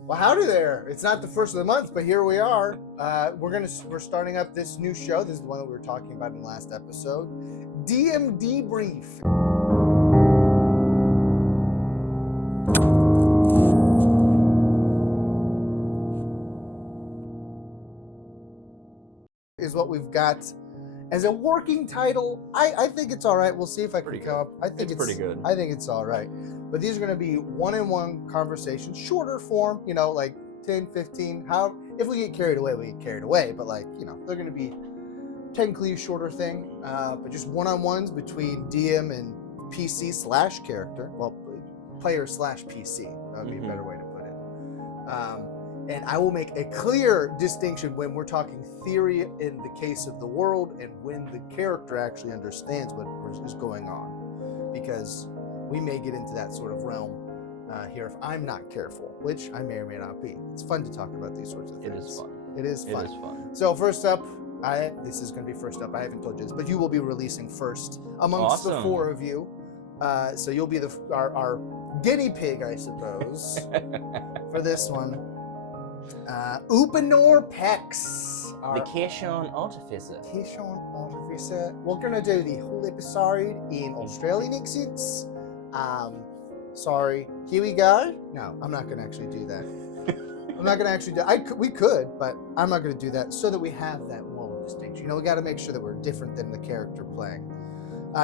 Well, howdy there. It's not the first of the month, but here we are. We're starting up this new show. This is the one that we were talking about in the last episode. DM Debrief. Is what we've got as a working title. I think it's all right. We'll see if I can come up. I think it's pretty good. I think it's all right. But these are going to be one-on-one conversations, shorter form, like 10, 15. How if we get carried away, we get carried away. But they're going to be technically a shorter thing, but just one-on-ones between DM and PC/character. Well, player/PC. That would be a better way to put it. And I will make a clear distinction when we're talking theory in the case of the world and when the character actually understands what is going on. Because we may get into that sort of realm here if I'm not careful, which I may or may not be. It's fun to talk about these sorts of things. It is fun. It is fun. It is fun. So first up, this is going to be first up. I haven't told you this, but you will be releasing first amongst the four of you. So you'll be our guinea pig, I suppose, for this one. Ūpånōr Pex. The Cation Artificer. Cation Artificer. We're going to do the whole episode in Australian accents. Sorry. Here we go. No, I'm not going to actually do that. I'm not going to actually do we could, but I'm not going to do that so that we have that wall of distinction. We got to make sure that we're different than the character playing.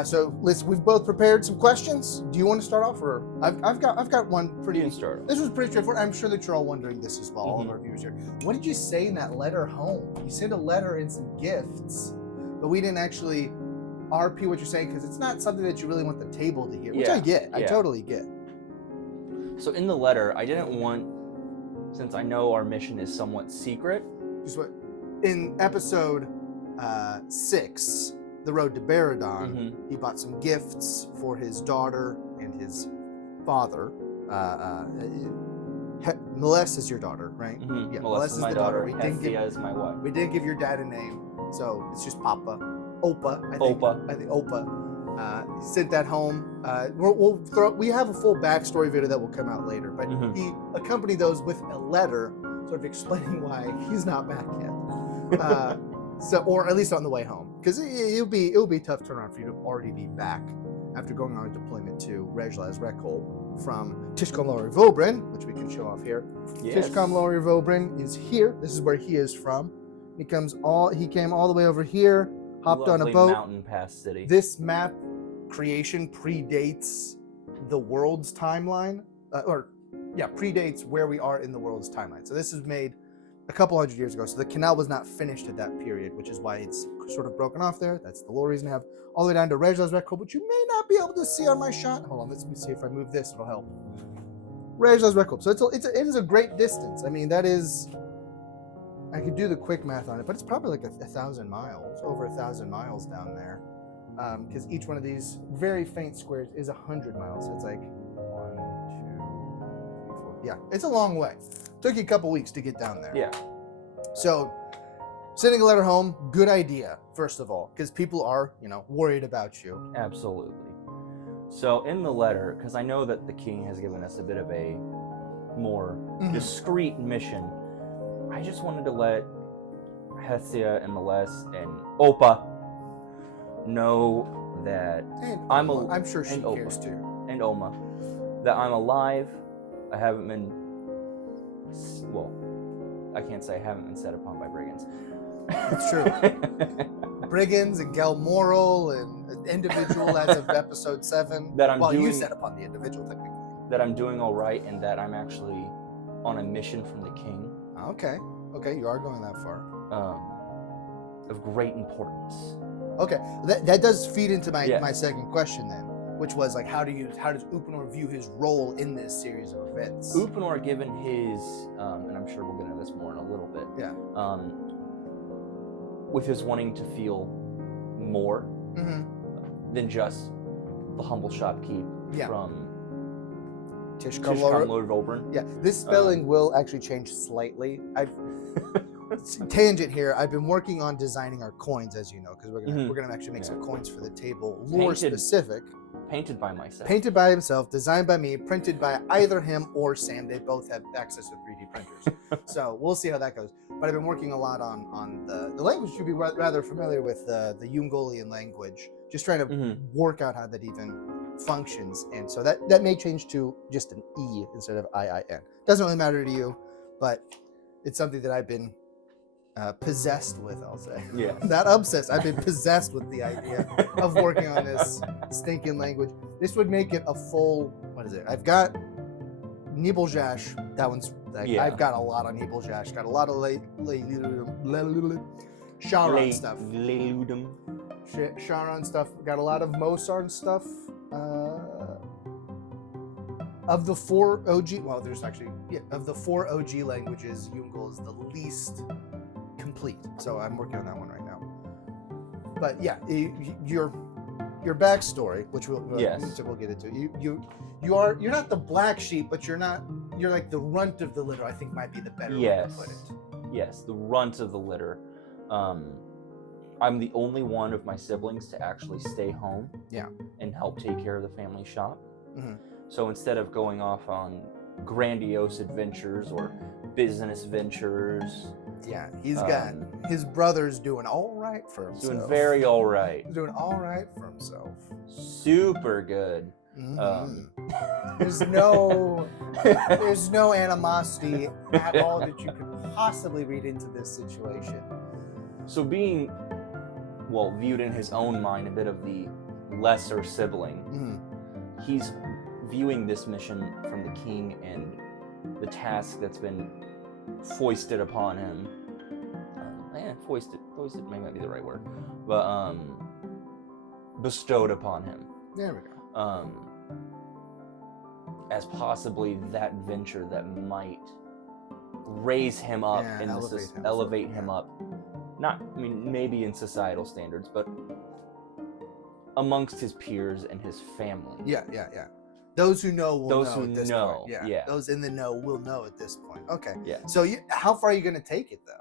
So listen, we've both prepared some questions. Do you want to start off, or I've got one pretty. You can start. This was pretty straightforward. I'm sure that you're all wondering this as well, all of our viewers here. What did you say in that letter home? You sent a letter and some gifts, but we didn't actually RP what you're saying because it's not something that you really want the table to hear, which I get. I totally get. So in the letter, I didn't want, since I know our mission is somewhat secret. Just what in episode 6. The Road to Baradon, he bought some gifts for his daughter and his father. Melissa is your daughter, right? Yeah, Melissa is my daughter. Hethia is my wife. We didn't give your dad a name, so it's just Papa. Opa, I think Opa. Sent that home. We have a full backstory video that will come out later, but he accompanied those with a letter, sort of explaining why he's not back yet. Or at least on the way home, because it'll be a tough turnaround for you to already be back after going on a deployment to Loriir'vobriin from Tiish Loriir'vobriin, which we can show off here. Yes. Tiish Loriir'vobriin is here. This is where he is from. He came all the way over here, hopped on a boat. Mountain pass city. This map creation predates the world's timeline, predates where we are in the world's timeline. So this is made a couple hundred years ago, so the canal was not finished at that period, which is why it's sort of broken off there. That's the lore reason to have all the way down to Loriir'vobriin, which you may not be able to see on my shot. Hold on, let me see if I move this, it'll help. Loriir'vobriin. So it is a great distance. I mean, that is, I could do the quick math on it, but it's probably like 1,000 miles, over 1,000 miles down there, because each one of these very faint squares is 100 miles. So it's like 1, 2, 3, 4. Yeah, it's a long way. Took you a couple weeks to get down there. Yeah. So, sending a letter home, good idea, first of all, because people are, worried about you. Absolutely. So, in the letter, because I know that the king has given us a bit of a more discreet mission, I just wanted to let Hethia and Melissa and Opa know that I'm sure she cares too. And Oma, that I'm alive. I haven't been. Well, I can't say I haven't been set upon by brigands. It's true. Brigands and Galmoral and individual as of episode 7. You set upon the individual technically. That I'm doing all right, and that I'm actually on a mission from the king. Okay, you are going that far. Of great importance. Okay, that does feed into my second question then, which was like, how does Ūpånōr view his role in this series of events? Ūpånōr, given his, and I'm sure we'll get into this more in a little bit. Yeah. With his wanting to feel more than just the humble shopkeep from Tiish Loriir'vobriin. Yeah, this spelling will actually change slightly. Tangent here. I've been working on designing our coins, as you know, because we're gonna actually make some coins for the table, lore specific. Painted by myself. Painted by himself, designed by me, printed by either him or Sam. They both have access to 3D printers. So we'll see how that goes. But I've been working a lot on the language. You'd be rather familiar with the Ungolian language. Just trying to work out how that even functions. And so that may change to just an E instead of IIN. Doesn't really matter to you, but it's something that I've been possessed with, I'll say. Yeah. Not obsessed. I've been possessed with the idea of working on this stinking language. This would make it a full, what is it? I've got Nibeljash. That one's, I've got a lot on Nibeljash. Got a lot of Charon stuff. Charon stuff. Got a lot of Mosarn stuff. Of the 4 OG, well, there's actually, of the 4 OG languages, Yungol is the least complete. So I'm working on that one right now. But yeah, your backstory, which we'll get into. You're not the black sheep, but you're like the runt of the litter, I think might be the better way to put it. Yes, the runt of the litter. I'm the only one of my siblings to actually stay home and help take care of the family shop. Mm-hmm. So instead of going off on grandiose adventures or business ventures, he's got his brother's doing all right for himself. Doing very all right. He's doing all right for himself. Super good. Mm-hmm. There's no animosity at all that you could possibly read into this situation. So being, viewed in his own mind, a bit of the lesser sibling, he's viewing this mission from the king and the task that's been foisted upon him. Foisted may not be the right word, but bestowed upon him. There we go. As possibly that venture that might raise him up elevate him up. Maybe in societal standards, but amongst his peers and his family. Yeah. Those who know will know at this point. Yeah. Those in the know will know at this point. Okay. Yeah. So how far are you going to take it, though?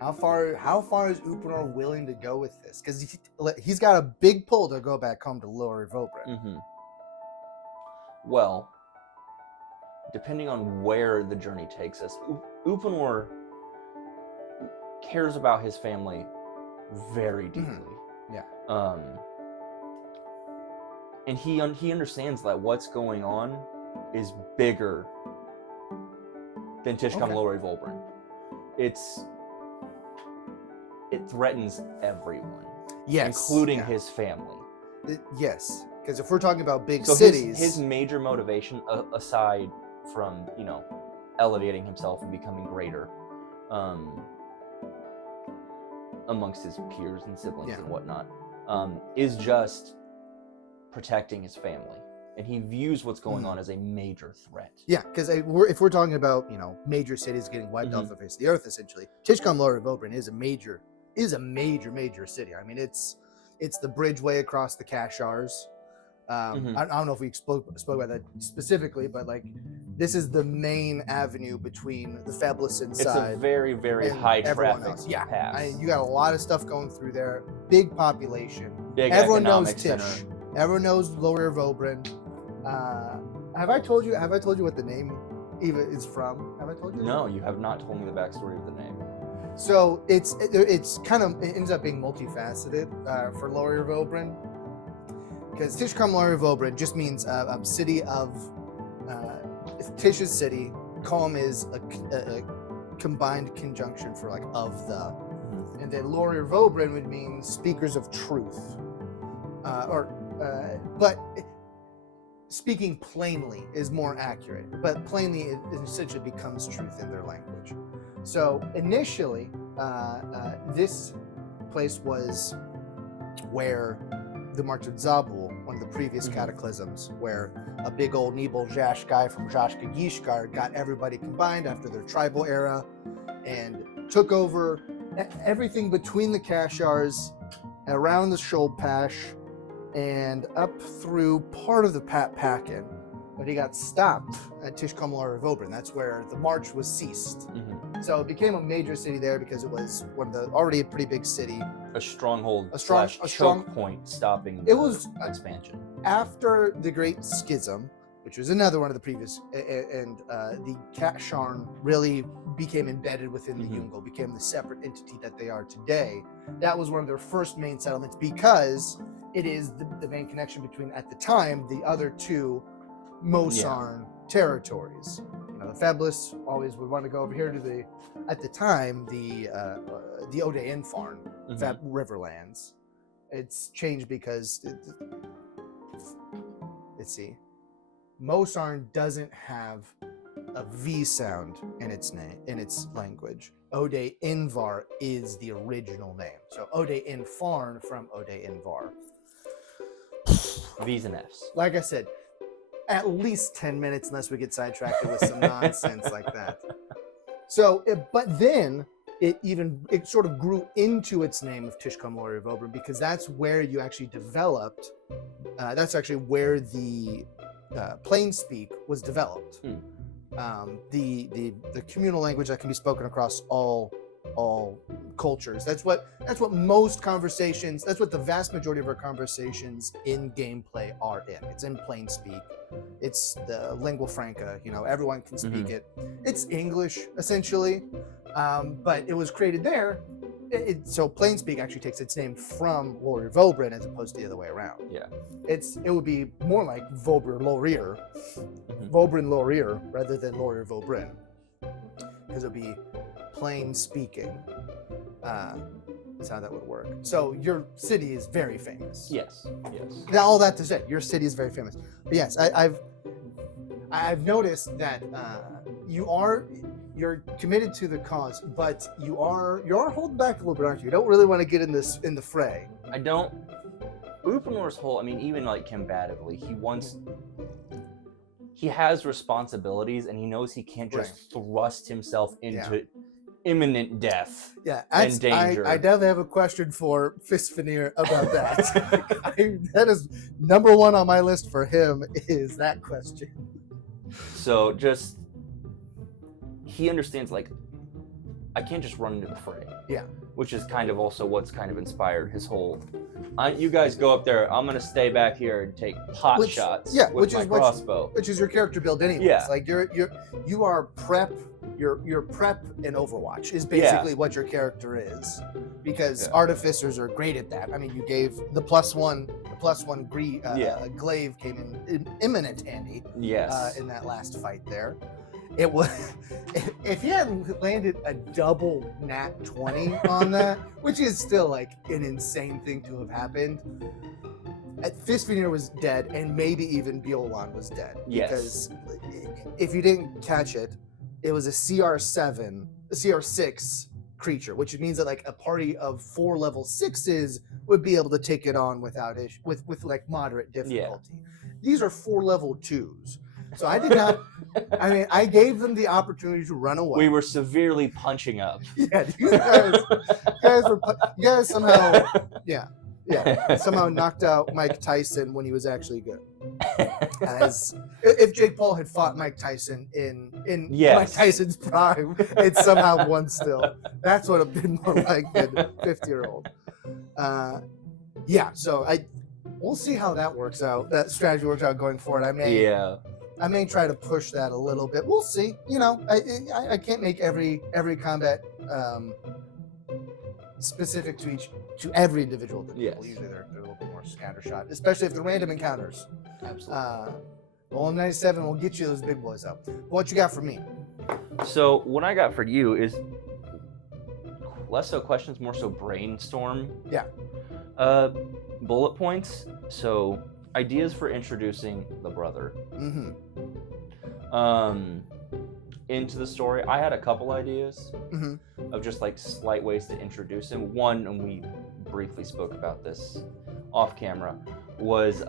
How far is Ūpånōr willing to go with this? Because he's got a big pull to go back home to Loriir'vobriin. Mm-hmm. Well, depending on where the journey takes us, Ūpånōr cares about his family very deeply. Mm-hmm. Yeah. And he understands that what's going on is bigger than Tiish Loriir'vobriin. It threatens everyone, including his family. Yes, because if we're talking about big so cities, his major motivation, aside from elevating himself and becoming greater, amongst his peers and siblings and whatnot, is just protecting his family, and he views what's going on as a major threat. Yeah, because if we're talking about major cities getting wiped off the face of the earth, essentially, Tiish Loriir'vobriin is a major city. I mean, it's the bridgeway across the Kashars. I don't know if we spoke about that specifically, but this is the main avenue between the Feblesin side. It's a very, very high traffic pass. You got a lot of stuff going through there. Big population. Big Everyone knows economic Tiish. center. Everyone knows Loriir'vobriin. Have I told you what the name Eva is from? Have I told you? No, you have not told me the backstory of the name. So it ends up being multifaceted for Loriir'vobriin, because Tiish Loriir'vobriin just means a city of Tish's city. Colm is a combined conjunction for of the, and then Loriir'vobriin would mean speakers of truth, but speaking plainly is more accurate. But plainly, it essentially becomes truth in their language. So initially, this place was where the March of Zabul, one of the previous cataclysms, where a big old Nibeljash guy from Zhashka Gishgar got everybody combined after their tribal era and took over everything between the Kashars, around the Sholpash, and up through part of the Patpakin, but he got stopped at Tiish Loriir'vobriin. That's where the march was ceased. So it became a major city there because it was one of the already a pretty big city. A stronghold, A strong choke point stopping it was expansion. After the Great Schism, which was another one of the previous, and the Kasharn really became embedded within the Ūpʻonōr, became the separate entity that they are today. That was one of their first main settlements because it is the main connection between, at the time, the other two Mosarn territories. You know, the Feblis always would want to go over here to the, at the time, the Ūpʻonōr Riverlands. It's changed because let's see. Mosarn doesn't have a V sound in its name, in its language. Ūpʻonōr is the original name. So Ūpʻonōr from Ūpʻonōr. V's and F's. Like I said, at least 10 minutes unless we get sidetracked with some nonsense like that. So, but then it sort of grew into its name of Tiish Loriir'vobriin because that's where you actually developed, that's actually where the Plainspeak was developed. The communal language that can be spoken across all cultures. That's what most conversations, that's what the vast majority of our conversations in gameplay are in. It's in Plainspeak. It's the lingua franca, you know, everyone can speak it. It's English essentially, but it was created there. So Plainspeak actually takes its name from Loriir'vobriin as opposed to the other way around. Yeah. It would be more like Vobriin Loriir rather than Loriir'vobriin, because it would be plain speaking. That's how that would work. So your city is very famous. Yes. Yes. Now, all that to say, your city is very famous. But yes, I've noticed that you're committed to the cause, but you are holding back a little bit, aren't you? You don't really want to get in the fray. I don't. Ūpʻonor's whole, I mean, even like combatively, he has responsibilities, and he knows he can't just thrust himself into imminent death and danger. I definitely have a question for Fistfinir about that. That is number one on my list for him, is that question. So just, he understands, like, I can't just run into the fray. Yeah. Which is kind of also what's kind of inspired his whole, you guys go up there, I'm going to stay back here and take pot shots with my crossbow. Which is your character build anyways. Yeah. Like, you are prep, your prep in Overwatch is basically what your character is. Because artificers are great at that. I mean, you gave the +1 glaive came in imminent handy in that last fight there. It was, if you hadn't landed a double nat 20 on that, which is still like an insane thing to have happened, Fistfinir was dead, and maybe even Biolan was dead. Yes. Because if you didn't catch it, it was a CR6 creature, which means that like a party of 4 level 6s would be able to take it on without with like moderate difficulty. These are 4 level 2s. So I did not. I mean, I gave them the opportunity to run away. We were severely punching up. Yeah, you guys somehow, somehow knocked out Mike Tyson when he was actually good. As if Jake Paul had fought Mike Tyson in Mike Tyson's prime, it somehow won still. That's what it'd been more like than 50-year-old. So we'll see how that works out. That strategy works out going forward. I may try to push that a little bit. We'll see. You know, I can't make every combat specific to every individual people. Usually they're a little bit more scattershot, especially if they're random encounters. Absolutely. Well, 97 will get you those big boys up. What you got for me? So what I got for you is less so questions, more so brainstorm. Yeah. Bullet points. So ideas for introducing the brother into the story. I had a couple ideas of just like slight ways to introduce him. One, and we briefly spoke about this off camera, was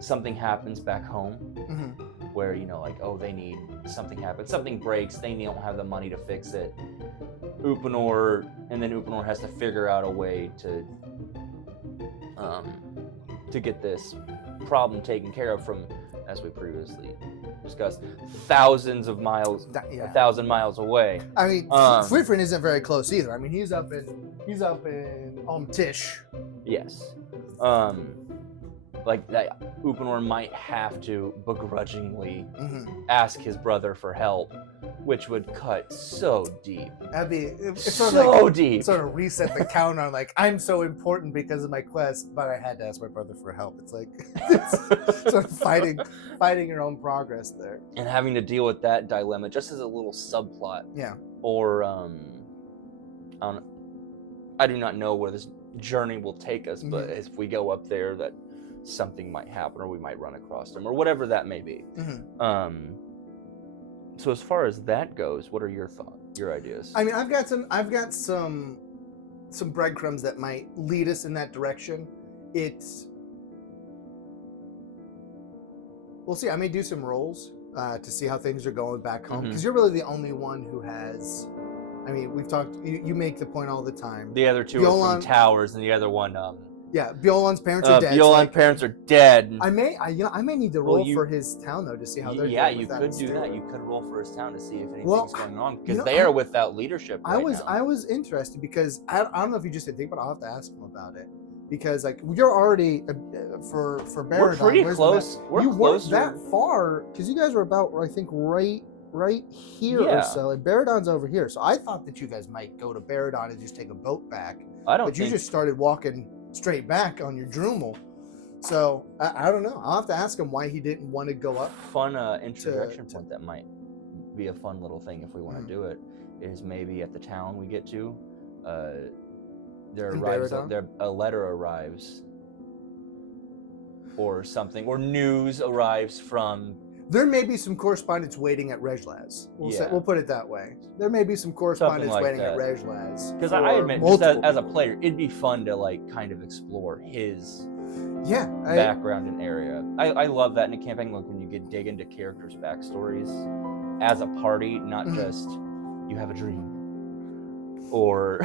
something happens back home where, you know, like, oh, they need something happens, something breaks, they don't have the money to fix it. Ūpʻonōr, and then Ūpʻonōr has to figure out a way to get this problem taken care of from as we previously discussed, thousands of miles, Yeah. 1,000 miles away. I mean, Ūpōnōr isn't very close either. I mean, he's up in Tiish. Yes. Like that, Ūpōnōr might have to begrudgingly ask his brother for help, which would cut so deep. That'd be it's so sort of like, deep. Sort of reset the count on like, I'm so important because of my quest, but I had to ask my brother for help. It's like it's sort of fighting your own progress there. And having to deal with that dilemma just as a little subplot. Yeah. Or I do not know where this journey will take us, but if we go up there, that something might happen, or we might run across them, or whatever that may be. So as far as that goes, what are your thoughts, your ideas? I mean, I've got some breadcrumbs that might lead us in that direction. We'll see. I may do some rolls to see how things are going back home, because you're really the only one who has. I mean, we've talked. You make the point all the time. The other two are from towers, and the other one. Yeah, Bjorn's parents are dead. Bjorn's parents are dead. I may need to roll for his town though to see how they're doing. Yeah, you could do that. You could roll for his town to see if anything's going on, because know, they are without leadership right now. I was interested because I don't know if you just didn't think, but I'll have to ask him about it, because like you're already for Baradon. We're pretty close. You weren't that far, because you guys were about, I think, right here or so, and Baradon's over here. So I thought that you guys might go to Baradon and just take a boat back. But you just started walking straight back on your Drumel. So I don't know. I'll have to ask him why he didn't want to go up. Fun introduction point that might be a fun little thing if we want to do it is maybe at the town we get to, a letter arrives or something, or news arrives from. There may be some correspondence waiting at Rejlaz. We'll put it that way. There may be some correspondence waiting at Rejlaz. Because I admit, just as a player, it'd be fun to like kind of explore his background and area. I love that in a campaign, like when you dig into characters' backstories as a party, not just you have a dream. Or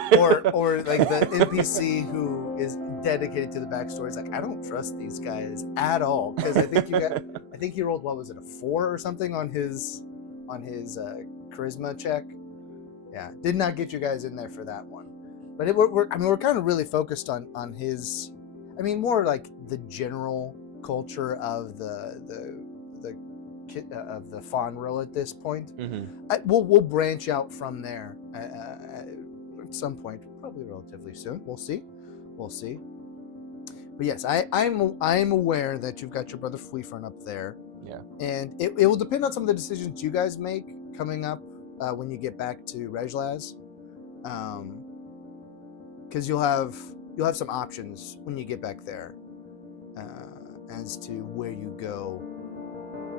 like the NPC who is dedicated to the backstory is like, I don't trust these guys at all, because I think he rolled, what was it, a 4 or something on his charisma check. Yeah, did not get you guys in there for that one. But we're kind of really focused on his, I mean, more like the general culture of the Fonril at this point. We'll branch out from there at some point, probably relatively soon. We'll see. But yes, I'm aware that you've got your brother Fleefern up there. Yeah. And it will depend on some of the decisions you guys make coming up when you get back to Rejlaz. Because you'll have some options when you get back there as to where you go,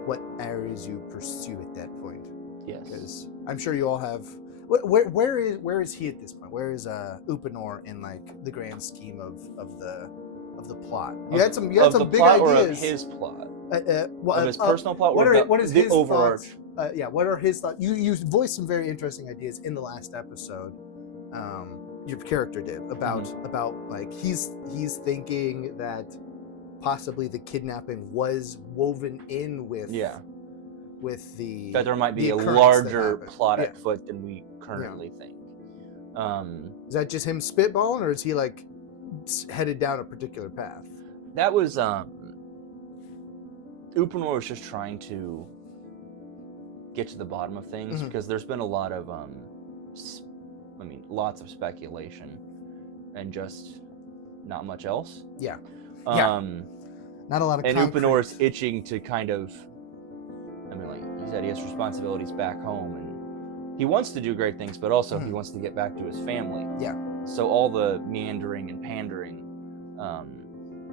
what areas you pursue at that point. Yes. Because I'm sure you all have. Where is he at this point? Where is Ūpōnōr in like the grand scheme of the plot? You had some big ideas. Or of his plot. Of his personal plot. What is his overarch? Thoughts? What are his thoughts? You voiced some very interesting ideas in the last episode. Your character did about like he's thinking that possibly the kidnapping was woven in with the that there might be a larger plot at foot than we currently think. Is that just him spitballing, or is he like headed down a particular path? That was Ūpōnōr was just trying to get to the bottom of things, because there's been a lot of lots of speculation and just not much else. Not a lot of. And Ūpōnōr's itching to kind of, like he said, he has responsibilities back home, and he wants to do great things, but also he wants to get back to his family. So all the meandering and pandering,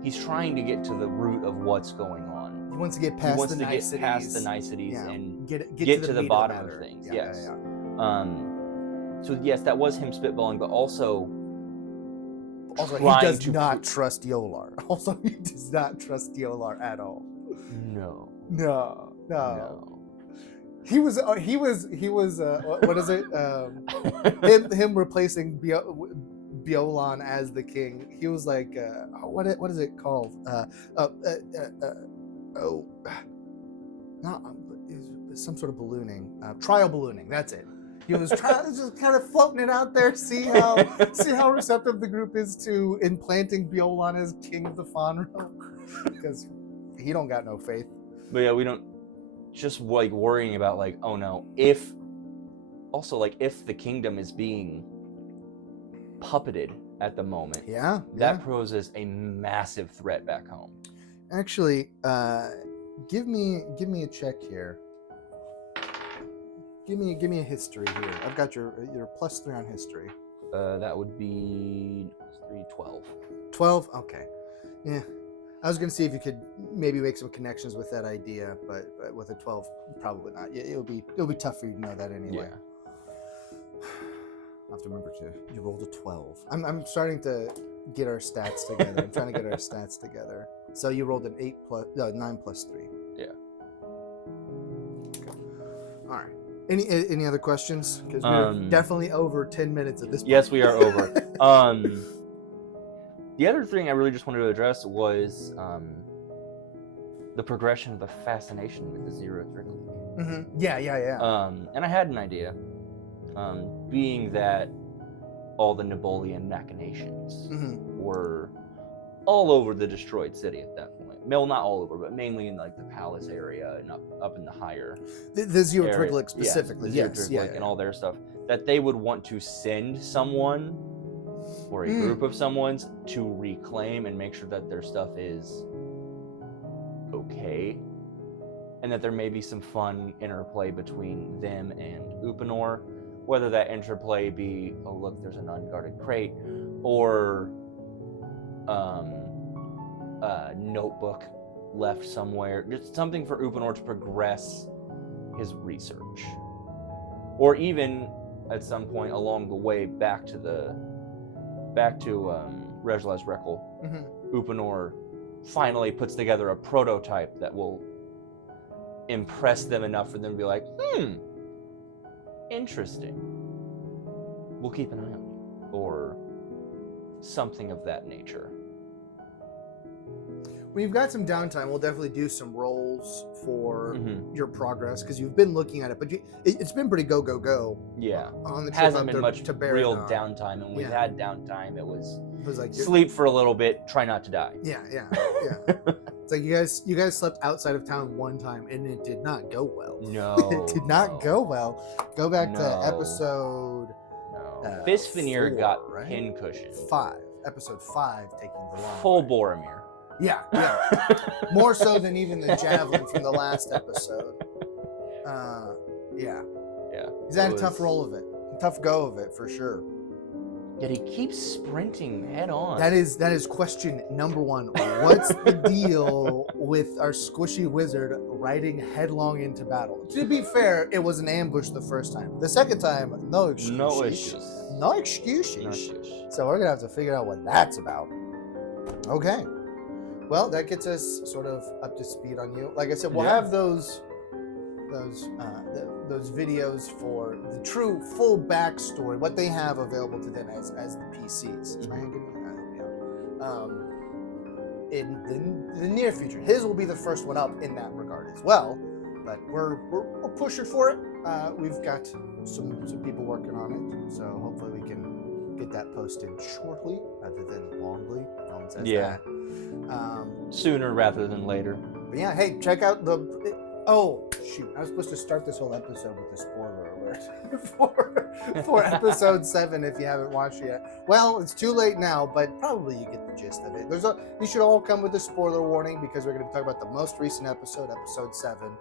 he's trying to get to the root of what's going on. He wants to get past the niceties and get to the bottom of things. So yes, that was him spitballing, but also he does not trust Yolar. Also, he does not trust Yolar at all. No. He was. What is it? Him replacing Biolan as the king. He was like, what is it called? oh, not some sort of ballooning, trial ballooning. That's it. He was trying, just kind of floating it out there, see how receptive the group is to implanting Bjolon as king of the Fawn realm, because he don't got no faith. But yeah, we don't just like worrying about like, oh no, if the kingdom is being puppeted at the moment, that poses a massive threat back home. Actually, give me a check here. Give me a history here. I've got your +3 on history. That would be 12. 12? Okay. Yeah. I was going to see if you could maybe make some connections with that idea, but with a 12, probably not. It'll be tough for you to know that anyway. Yeah. I have to remember you rolled a 12. I'm starting to get our stats together. I'm trying to get our stats together. So you rolled an 9 + 3. Yeah. Okay. All right. Any other questions? Because we're definitely over 10 minutes at this point. Yes, we are over. The other thing I really just wanted to address was the progression of the fascination with the Zero Trickling. Mm-hmm. Yeah. And I had an idea, being that all the Nibolian machinations were all over the destroyed city at that point. Well, not all over, but mainly in like the palace area and up in the higher. The Zero Trickling specifically, yes, and all their stuff. That they would want to send someone or a group of someone's to reclaim and make sure that their stuff is okay, and that there may be some fun interplay between them and Ūpånōr, whether that interplay be, oh look, there's an unguarded crate, or a notebook left somewhere, just something for Ūpånōr to progress his research, or even at some point along the way back to Rejla's Rekkel, Ūpånōr finally puts together a prototype that will impress them enough for them to be like, interesting. We'll keep an eye on you, or something of that nature. When you've got some downtime, we'll definitely do some rolls for your progress, because you've been looking at it, but it's been pretty go. Yeah, on the trip hasn't up been to, much to real Baradon. downtime, and we've had downtime. It was like sleep for a little bit, try not to die. Yeah. It's like you guys slept outside of town one time, and it did not go well. No, it did not go well. Go back to episode. Fistveneer got right? pincushion. 5. Episode 5 taking the long full way. Boromir. Yeah. More so than even the javelin from the last episode. Yeah. He's had a tough roll of it. A tough go of it, for sure. Yet he keeps sprinting head on. That is question number 1. What's the deal with our squishy wizard riding headlong into battle? To be fair, it was an ambush the first time. The second time, no excuses. No excuses. So we're going to have to figure out what that's about. Okay. Well, that gets us sort of up to speed on you. Like I said, we'll have those videos for the true full backstory, what they have available to them as the PCs. Is my hand getting in the near future? His will be the first one up in that regard as well. But we're pushing for it. We've got some people working on it, so hopefully we can get that posted shortly rather than longly. No one says that. Sooner rather than later. But yeah, hey, check out the. Oh shoot! I was supposed to start this whole episode with a spoiler alert for episode 7. If you haven't watched it yet, well, it's too late now. But probably you get the gist of it. You should all come with a spoiler warning, because we're going to be talking about the most recent episode, episode 7.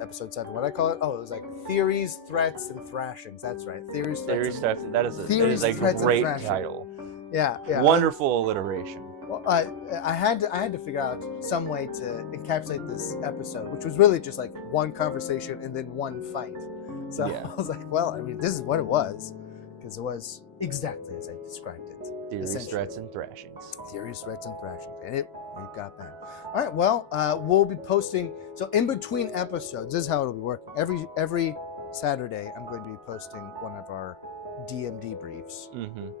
Episode 7. What did I call it? Oh, it was like Theories, Threats, and Thrashings. That's right. Theories, Threats. That is a great title. Yeah. Wonderful alliteration. Well, I had to figure out some way to encapsulate this episode, which was really just like one conversation and then one fight. So I was like, well, I mean, this is what it was, because it was exactly as I described it. Theories, Threats, and Thrashings. Theories, Threats, and Thrashings. And we've got that. All right, well, we'll be posting. So in between episodes, this is how it'll be working. Every Saturday, I'm going to be posting one of our DM debriefs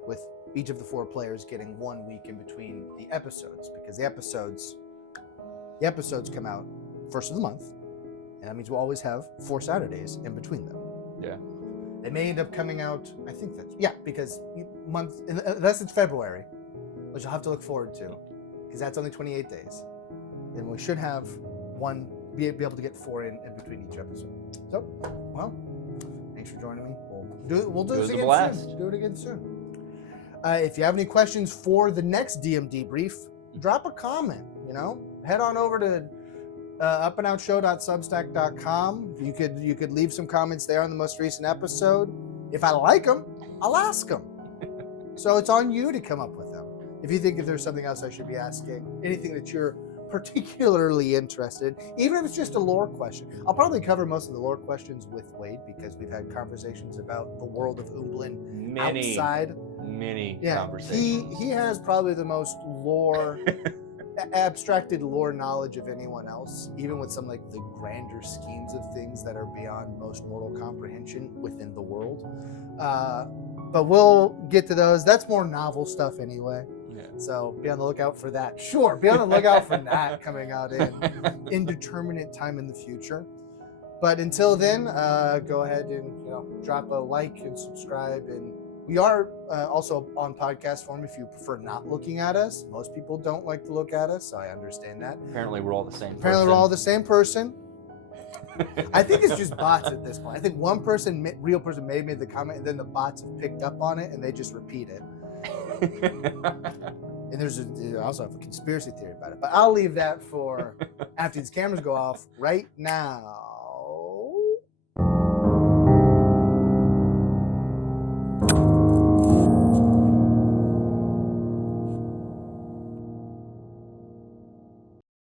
with each of the 4 players getting 1 week in between the episodes, because the episodes the episodes come out first of the month, and that means we'll always have 4 Saturdays in between them. Yeah. They may end up coming out, I think that's, because unless it's February, which I'll have to look forward to, because that's only 28 days. Then we should have be able to get 4 in between each episode. So, well, thanks for joining me. We'll do this again soon. Do it again soon. If you have any questions for the next DM debrief, drop a comment. Head on over to upandoutshow.substack.com. You could leave some comments there on the most recent episode. If I like them, I'll ask them. So it's on you to come up with them. If you think if there's something else I should be asking, anything that you're particularly interested, even if it's just a lore question. I'll probably cover most of the lore questions with Wade because we've had conversations about the world of Ūpōnōr outside. Many conversations. He has probably the most lore, abstracted lore knowledge of anyone else, even with some like the grander schemes of things that are beyond most mortal comprehension within the world. But we'll get to those. That's more novel stuff anyway. So be on the lookout for that. Sure, be on the lookout for that coming out in indeterminate time in the future. But until then, go ahead and drop a like and subscribe. And we are also on podcast form if you prefer not looking at us. Most people don't like to look at us, so I understand that. Apparently, we're all the same. We're all the same person. I think it's just bots at this point. I think one real person may have made the comment, and then the bots have picked up on it, and they just repeat it. And I also have a conspiracy theory about it, but I'll leave that for after these cameras go off right now.